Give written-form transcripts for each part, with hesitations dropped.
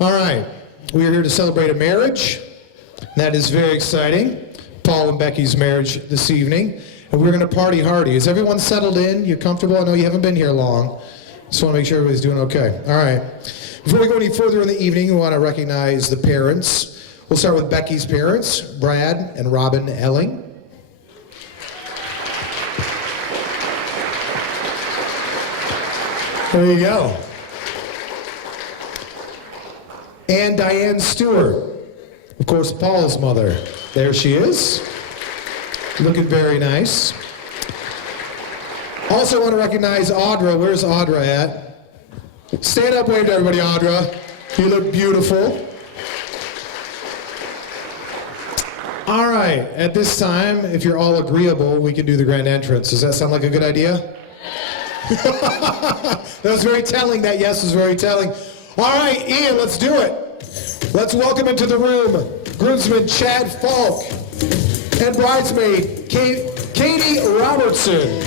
All right, we are here to celebrate a marriage. That is very exciting. Paul and Becky's marriage this evening. And we're going to party hardy. Is everyone settled in? You're comfortable? I know you haven't been here long. Just want to make sure everybody's doing okay. All right. Before we go any further in the evening, we want to recognize the parents. We'll start with Becky's parents, Brad and Robin Elling. There you go. And Diane Stewart, of course, Paul's mother. There she is, looking very nice. Also want to recognize Audra. Where's Audra at? Stand up, wave to everybody, Audra. You look beautiful. All right, at this time, if you're all agreeable, we can do the grand entrance. Does that sound like a good idea? That was very telling. That yes was very telling. All right, Ian, let's do it. Let's welcome into the room groomsman Chad Falk and bridesmaid Katie Robertson.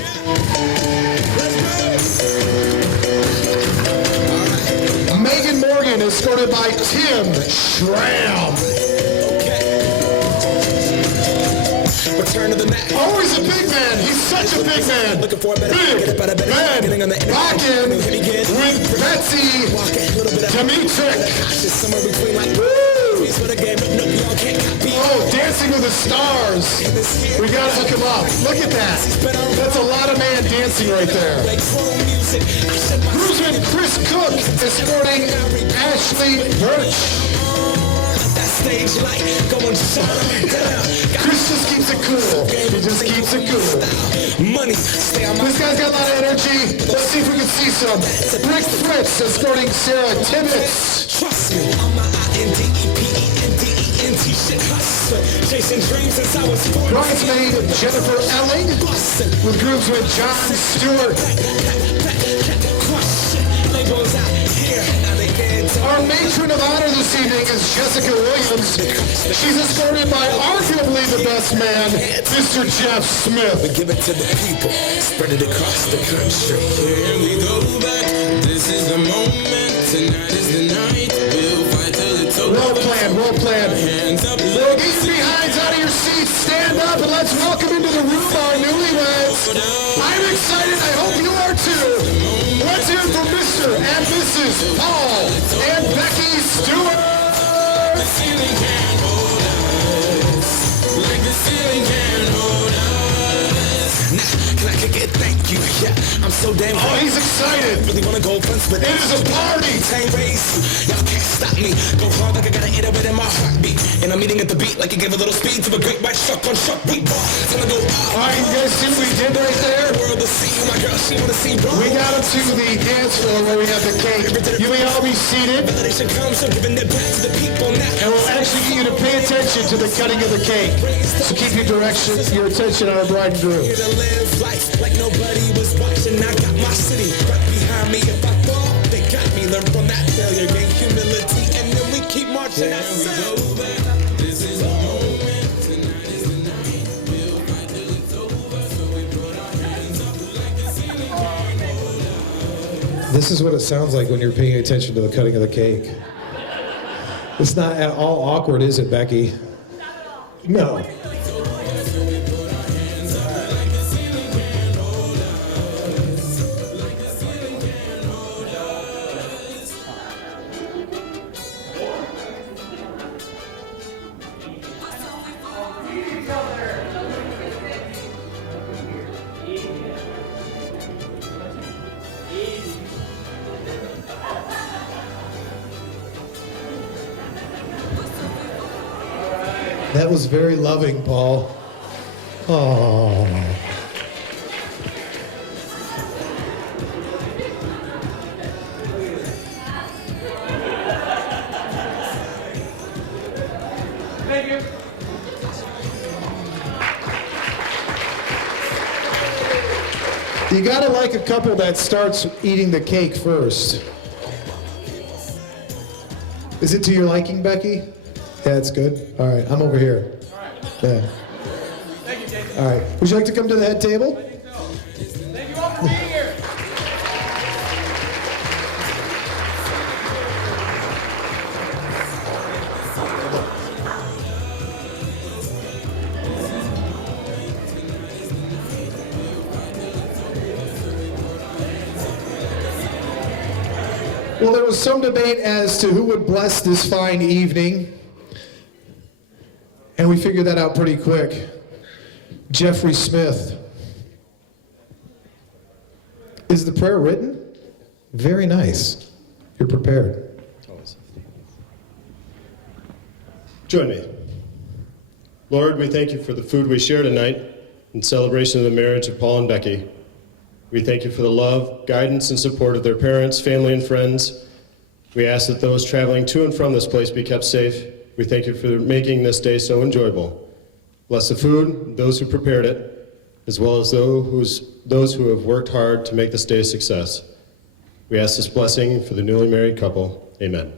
Megan Morgan, escorted by Tim Schramm. Return to the mat. Always a big man. He's such a big man. Looking for a better Big Ben rockin' with Betsy Dimitrik. Oh, Dancing with the Stars. We gotta look him up. Look at that. That's a lot of man dancing right there. Groomsman Chris Cook escorting Ashley Birch. Stage light, going Chris just keeps it cool. He just keeps it cool. Money, stay on my. This guy's got a lot of energy. Let's see if we can see some. Rick Fritz escorting Sarah Tibbetts. Trust me, I'm my INDEPENDENT shit hustler. Chasing dreams since I was 4. Bridesmaid Jennifer Elling with groomsman John Stewart. Labels out here, now they can't tell. Our matron of honor this evening is Jessica Williams. She's escorted by arguably the best man, Mr. Jeff Smith. We give it to the people, spread it across the country. Here we go back, this is the moment, tonight is the night, we'll fight till it's over. Well planned, well planned. Hands up, Leave behinds out of your seats, stand up, and let's welcome into the room our newlyweds. I'm excited, I hope you are too. Let's hear from Mr. and Mrs. Paul and Becky Stewart. the ceiling can't hold us, like the ceiling can't hold us. Nah, can I kick it? Thank you, yeah, I'm so damn Oh, hard. he's excited. Really wanna go fronts, but It is a party. Same race, y'all can't stop me. Go hard like I gotta hit it with in my heartbeat. And I'm eating at the beat like it gave a little speed to a great white shark on shark beat. It's gonna go All right, you guys see what we did right there? world to see my girl, she wanna see raw. We got up to the dance floor where we have the cake. You may all be seated, Validation comes from giving it back to the people now. and we'll actually get you to pay attention to the cutting of the cake. So keep your attention on our bride and groom. Here to live life like nobody was watching. I got my city right behind me. If I fall, they got me. Learn from that failure, gain humility, and then we keep marching. This is the moment. Tonight is the night. We'll fight till it's over. So we put our hands up like the ceiling can't hold us. This is what it sounds like when you're paying attention to the cutting of the cake. It's not at all awkward, is it, Becky? No. That was very loving, Paul. Oh. Thank you. You gotta like a couple that starts eating the cake first. Is it to your liking, Becky? Yeah, it's good. All right, I'm over here. All right. Yeah. Thank you, Jason. All right. Would you like to come to the head table? Thank you all for being here. Well, there was some debate as to who would bless this fine evening, and we figured that out pretty quick. Jeffrey Smith. Is the prayer written? Very nice. You're prepared. Join me. Lord, we thank you for the food we share tonight in celebration of the marriage of Paul and Becky. We thank you for the love, guidance, and support of their parents, family, and friends. We ask that those traveling to and from this place be kept safe. We thank you for making this day so enjoyable. Bless the food, those who prepared it, as well as those who have worked hard to make this day a success. We ask this blessing for the newly married couple. Amen.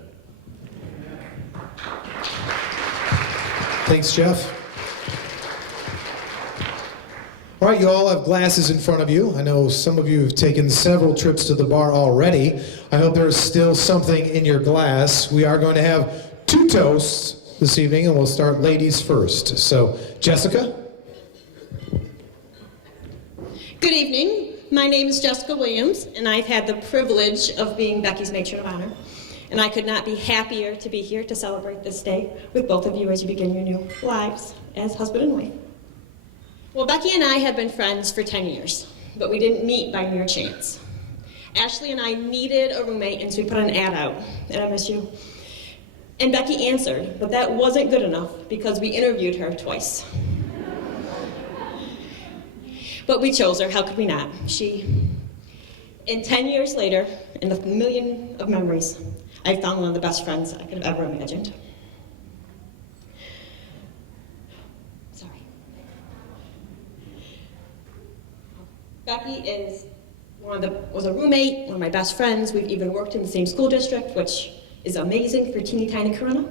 Thanks, Jeff. All right, you all have glasses in front of you. I know some of you have taken several trips to the bar already. I hope there is still something in your glass. We are going to have 2 toasts this evening, and we'll start ladies first. So, Jessica? Good evening. My name is Jessica Williams, and I've had the privilege of being Becky's matron of honor. And I could not be happier to be here to celebrate this day with both of you as you begin your new lives as husband and wife. Well, Becky and I have been friends for 10 years, but we didn't meet by mere chance. Ashley and I needed a roommate, and so we put an ad out at MSU. And Becky answered, but that wasn't good enough because we interviewed her twice. But we chose her, how could we not? And 10 years later, in the million of memories, I found one of the best friends I could have ever imagined. Sorry. Becky was a roommate, one of my best friends. We've even worked in the same school district, which is amazing for teeny tiny Corona.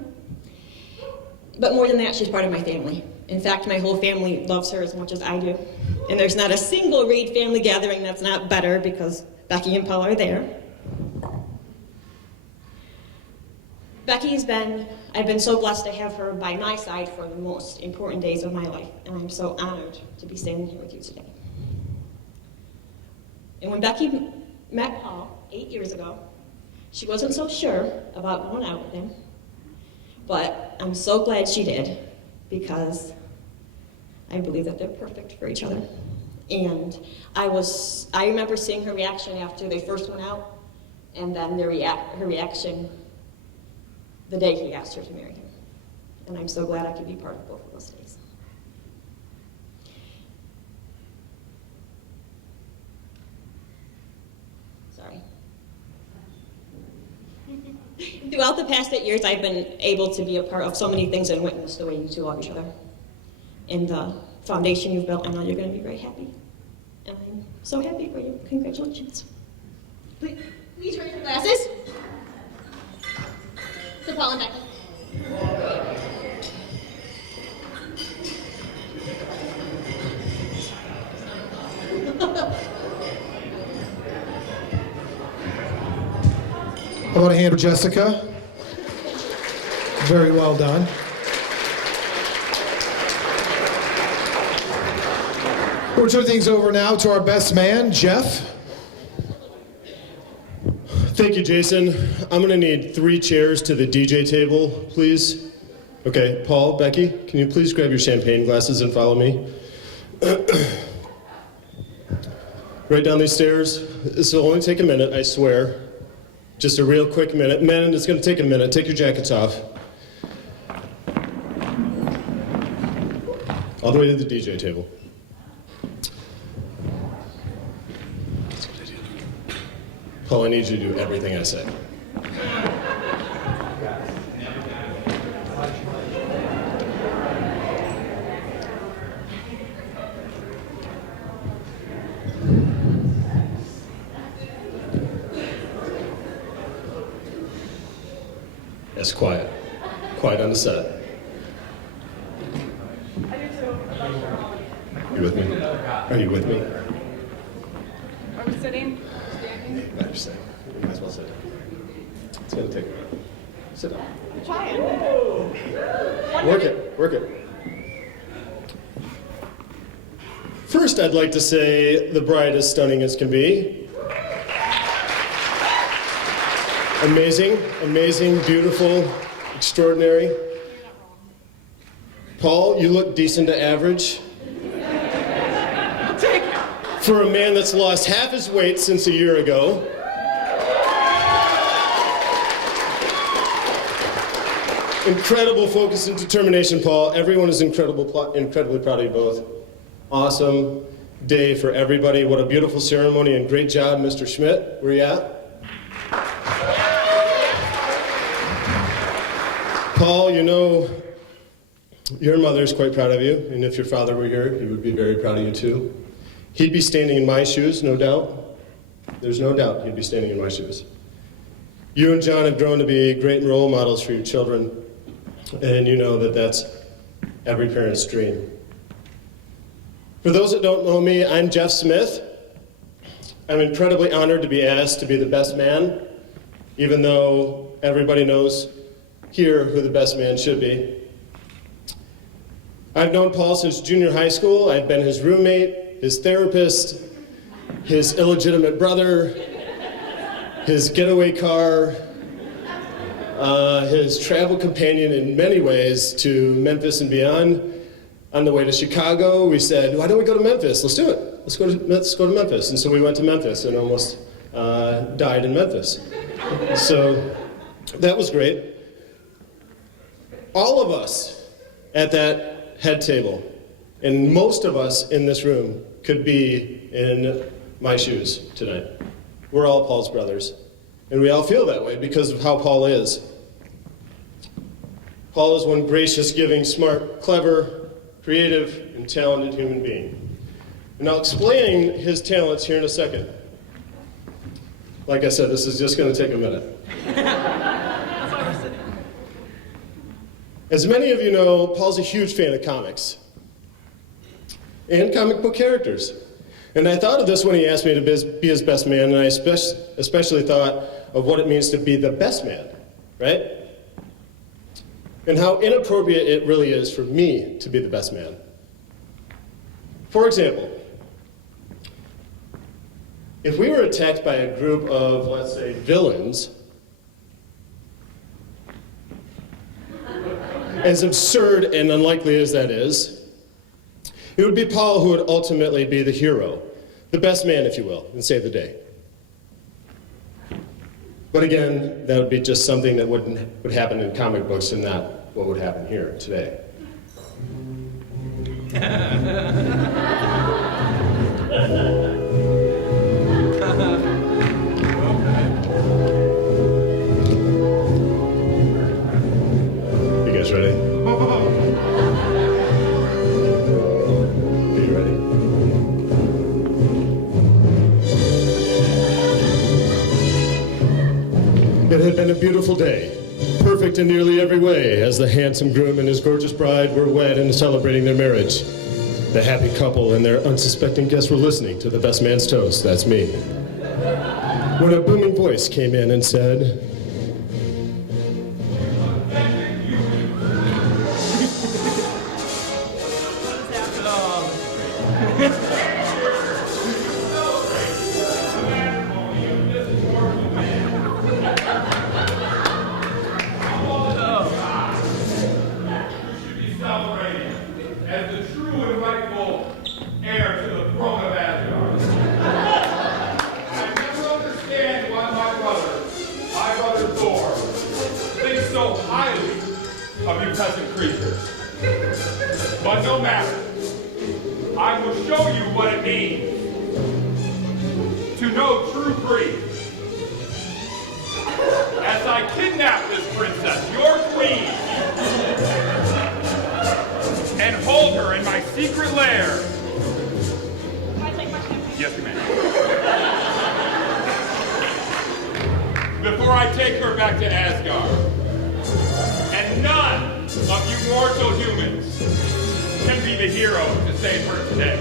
But more than that, she's part of my family. In fact, my whole family loves her as much as I do. And there's not a single Reed family gathering that's not better because Becky and Paul are there. I've been so blessed to have her by my side for the most important days of my life, and I'm so honored to be standing here with you today. And when Becky met Paul 8 years ago, she wasn't so sure about going out with him, but I'm so glad she did, because I believe that they're perfect for each other. And I remember seeing her reaction after they first went out, and then her reaction the day he asked her to marry him. And I'm so glad I could be part of both of those days. Sorry. Throughout the past 8 years, I've been able to be a part of so many things and witness the way you two love each other. And the foundation you've built, I know you're going to be very happy. And I'm so happy for you. Congratulations. Please raise your glasses. To Paul and Becky. How about a hand for Jessica? Very well done. We'll turn things over now to our best man, Jeff. Thank you, Jason. I'm going to need 3 chairs to the DJ table, please. Okay, Paul, Becky, can you please grab your champagne glasses and follow me? Right down these stairs. This will only take a minute, I swear. Just a real quick minute. Men, it's going to take a minute. Take your jackets off. All the way to the DJ table. Paul, I need you to do everything I say. Yes, quiet. Quiet on the set. You with me? Are you with me? Are we sitting? No, you're sitting. You might as well sit. It's going to take a minute. Sit down. Trying. Work it. Work it. First, I'd like to say the bride is stunning as can be. Amazing, amazing, beautiful, extraordinary. Paul, you look decent to average. For a man that's lost half his weight since a year ago. Incredible focus and determination, Paul. Everyone is incredibly proud of you both. Awesome day for everybody. What a beautiful ceremony, and great job, Mr. Schmidt. Where you at? Paul, you know, your mother's quite proud of you, and if your father were here, he would be very proud of you too. He'd be standing in my shoes, no doubt. There's no doubt he'd be standing in my shoes. You and John have grown to be great role models for your children, and you know that that's every parent's dream. For those that don't know me, I'm Jeff Smith. I'm incredibly honored to be asked to be the best man, even though everybody knows here who the best man should be. I've known Paul since junior high school. I've been his roommate, his therapist, his illegitimate brother, his getaway car, his travel companion in many ways to Memphis and beyond. On the way to Chicago, we said, why don't we go to Memphis? Let's do it. Let's go to Memphis. And so we went to Memphis and almost died in Memphis. So that was great. All of us at that head table, and most of us in this room, could be in my shoes tonight. We're all Paul's brothers, and we all feel that way because of how Paul is. Paul is one gracious, giving, smart, clever, creative, and talented human being. And I'll explain his talents here in a second. Like I said, this is just going to take a minute. That's why we're sitting. As many of you know, Paul's a huge fan of comics and comic book characters. And I thought of this when he asked me to be his best man, and I especially thought of what it means to be the best man, right? And how inappropriate it really is for me to be the best man. For example, if we were attacked by a group of, let's say, villains, as absurd and unlikely as that is, it would be Paul who would ultimately be the hero, the best man, if you will, and save the day. But again, that would be just something that would happen in comic books and not what would happen here today. You guys ready? Are you ready? It had been a beautiful day, perfect in nearly every way, as the handsome groom and his gorgeous bride were wed and celebrating their marriage. The happy couple and their unsuspecting guests were listening to the best man's toast, that's me, when a booming voice came in and said, as the true and rightful heir to the throne of Asgard. I never understand why my brother Thor, thinks so highly of you peasant creatures. But no matter, I will show you what it means to know true grief. As I kidnap this princess, your queen, and hold her in my secret lair. Can I take my champagne? Yes, you may. Before I take her back to Asgard. And none of you mortal humans can be the hero to save her today.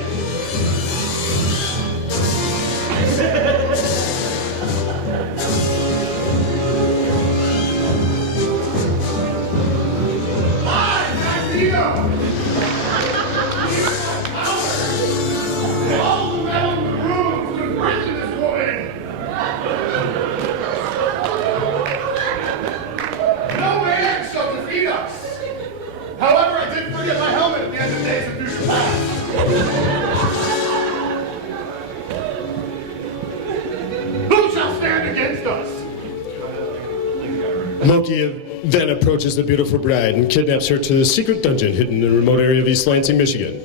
I'm Magneto! All the metal in the room to imprison this woman! Loki then approaches the beautiful bride and kidnaps her to the secret dungeon hidden in the remote area of East Lansing, Michigan.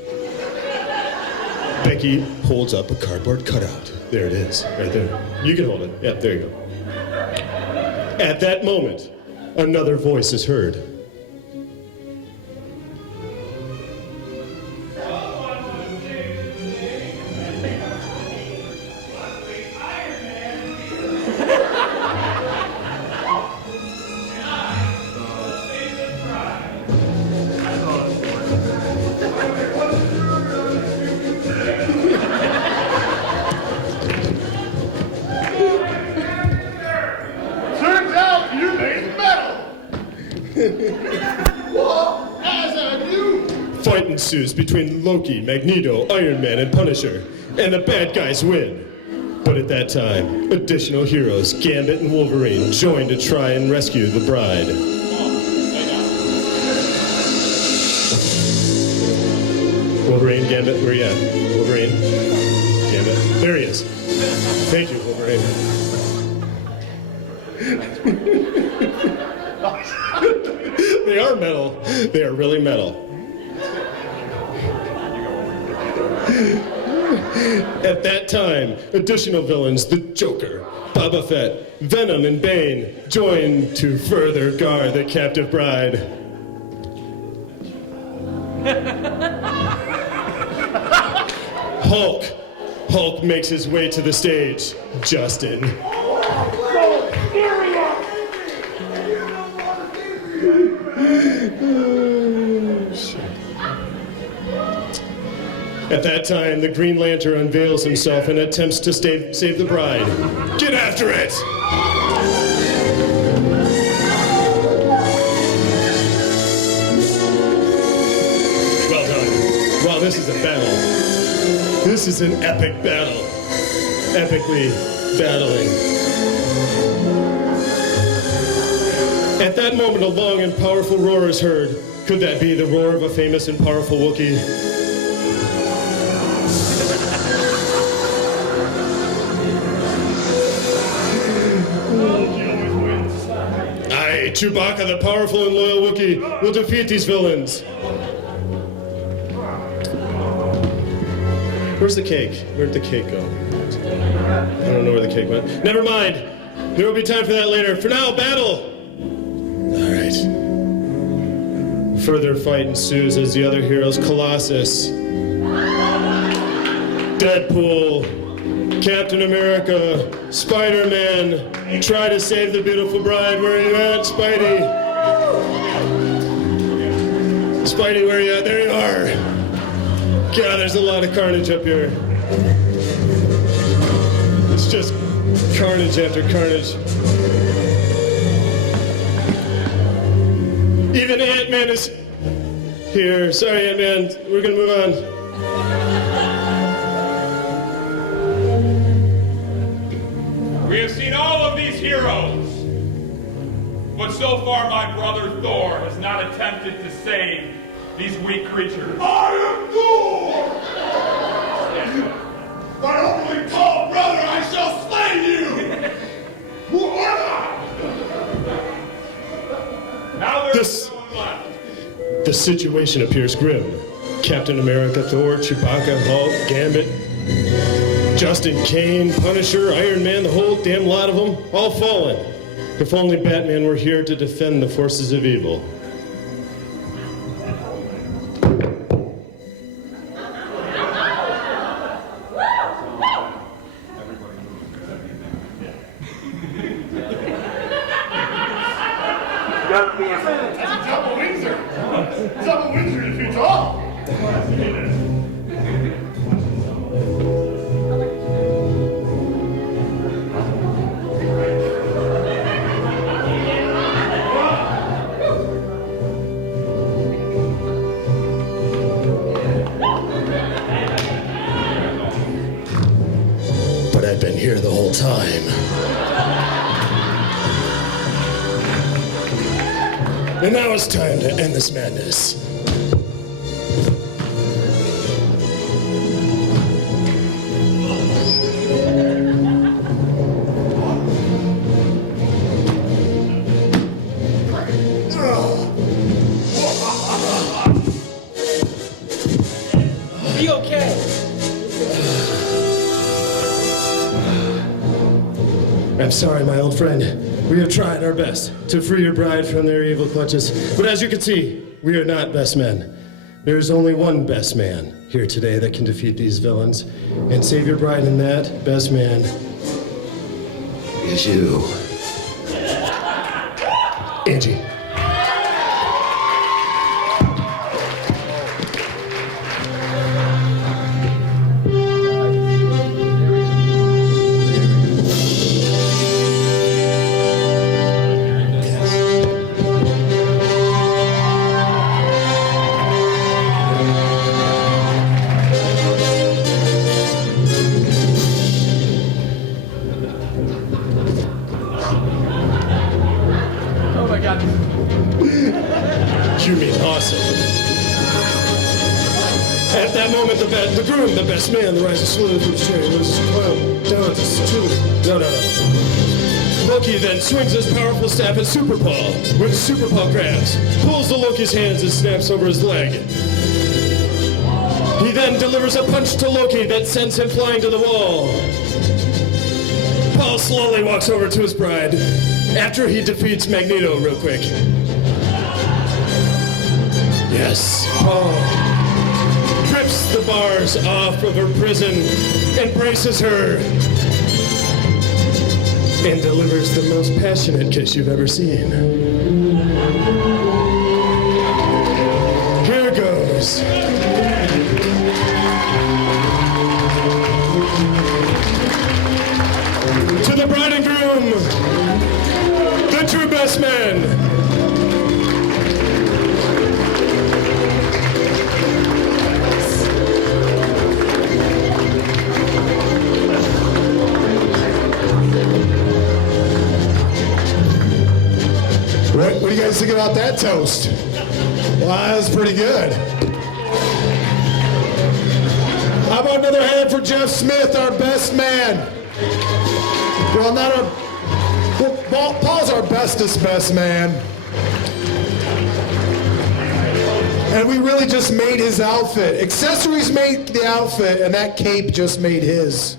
Becky holds up a cardboard cutout. There it is, right there. You can hold it. Yeah, there you go. At that moment, another voice is heard. Turns out you're made of metal. Well, as I do. Fight ensues between Loki, Magneto, Iron Man, and Punisher, and the bad guys win. But at that time, additional heroes, Gambit and Wolverine, join to try and rescue the bride. Wolverine, Gambit, where you at? Wolverine, Gambit, there he is. Thank you, Wolverine. They are metal. They are really metal. At that time, additional villains, the Joker, Boba Fett, Venom, and Bane, join to further guard the captive bride. Hulk makes his way to the stage. Justin. At that time, the Green Lantern unveils himself and attempts to save the bride. Get after it! Well done. Wow, this is a battle. This is an epic battle. Epically battling. At that moment, a long and powerful roar is heard. Could that be the roar of a famous and powerful Wookiee? Aye, Chewbacca, the powerful and loyal Wookiee, will defeat these villains. Where's the cake? Where'd the cake go? I don't know where the cake went. Never mind. There will be time for that later. For now, battle! Alright. Further fight ensues as the other heroes, Colossus, Deadpool, Captain America, Spider-Man, try to save the beautiful bride. Where are you at, Spidey? Spidey, where are you at? There you are. God, there's a lot of carnage up here. It's just carnage after carnage. Even Ant-Man is here. Sorry, Ant-Man. We're gonna move on. We have seen all of these heroes, but so far my brother Thor has not attempted to save these weak creatures. I am Thor! My only tall brother, I shall slay you! Who am I? Now there's no one left. The situation appears grim. Captain America, Thor, Chewbacca, Hulk, Gambit, Justin Kane, Punisher, Iron Man, the whole damn lot of them, all fallen. If only Batman were here to defend the forces of evil. That's a double Windsor. Double Windsor if you're tall. But I've been here the whole time. And now it's time to end this madness. I'm sorry, my old friend. We have tried our best to free your bride from their evil clutches. But as you can see, we are not best men. There is only one best man here today that can defeat these villains and save your bride, and that best man is you. Angie. Oh my God. You mean awesome. At that moment, the groom, the best man, the rising slowly from his chair, was down at the stool. No. Loki then swings his powerful staff at Super Paul, which Super Paul grabs, pulls the Loki's hands and snaps over his leg. He then delivers a punch to Loki that sends him flying to the wall. Paul slowly walks over to his bride after he defeats Magneto real quick. Yes, Paul rips the bars off of her prison, embraces her, and delivers the most passionate kiss you've ever seen. Here goes. To the bride and groom, the true best man. What do you guys think about that toast? Well, that was pretty good. How about another hand for Jeff Smith, our best man? Well, not our... Well, Paul's our bestest best man. And we really just made his outfit. Accessories made the outfit, and that cape just made his.